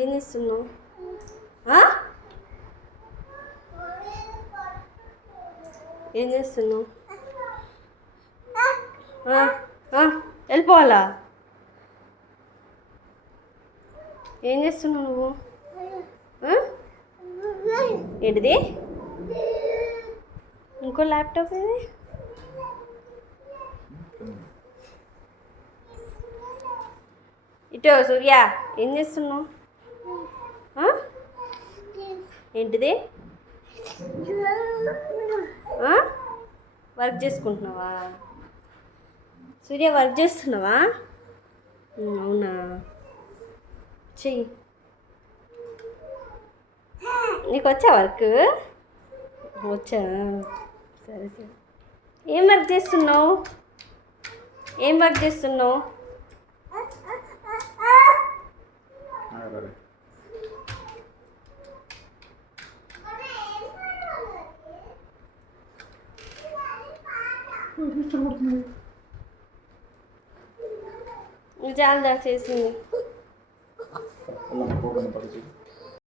ఏం చేస్తున్నావు? ఏం చేస్తున్నావు? వెళ్ళిపోవాలా? ఏం చేస్తున్నావు నువ్వు? ఏంటిది? ఇంకో ల్యాప్టాప్ ఇది? ఇటో సూర్య, ఏం చేస్తున్నావు? ఏంటిది? వర్క్ చేసుకుంటున్నావా? సూర్య, వర్క్ చేస్తున్నావా? అవునా, చెయ్యి. నీకు వచ్చా వర్క్? వచ్చా, సరే సరే. ఏం వర్క్ చేస్తున్నావు? ఏం వర్క్ చేస్తున్నావు? చాలా చేసింది.